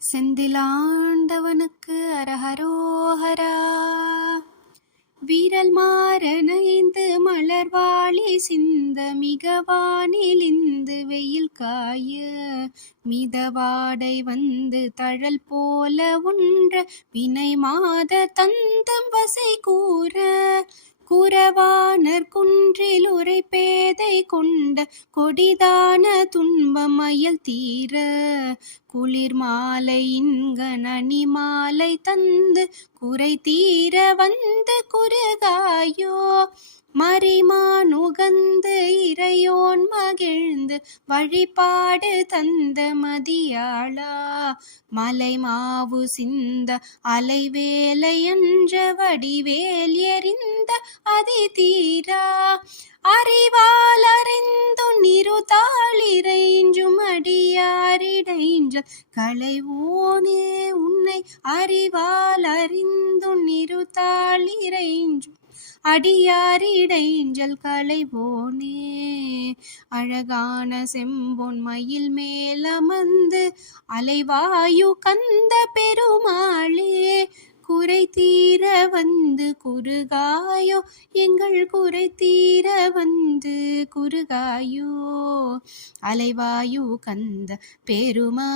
செந்திலாண்டவனுக்கு அரஹரோஹரா. வீரல் மாறனைந்து மலர்வாளி சிந்த மிகவானிலிந்து வெயில் காய. மிதவாடை வந்து தழல் போல உன்ற வினை மாத தந்தம் வசை கூற. குறவானர் குன்றி கொண்ட கொடிதான துன்பமயல் தீர குளிர் மாலை இன்க மாலை தந்து குறை தீர வந்து குறுகாயோ மறிமானுகந்து இறையோன் மகிழ்ந்து வழிபாடு தந்த மதியாளா மலை மாவு சிந்த அலைவேலை என்ற வடிவேல் எறிந்த அதி தீரா அறிவா அறிந்தும் அடியாரிடைஞ்சல். களைவோனே உன்னை அறிவால் அறிந்து நிறு இருதாளிரைஞ்சும் அடியாரிடைஞ்சல். களைவோனே அழகான செம்பொன் மயில் மேலமர்ந்து அலைவாயு கந்த பெருமாளே. குறை தீர வந்து குறுகாயோ? எங்கள் குறை தீர வந்து குறுகாயோ? அலைவாயு கந்த பெருமாளே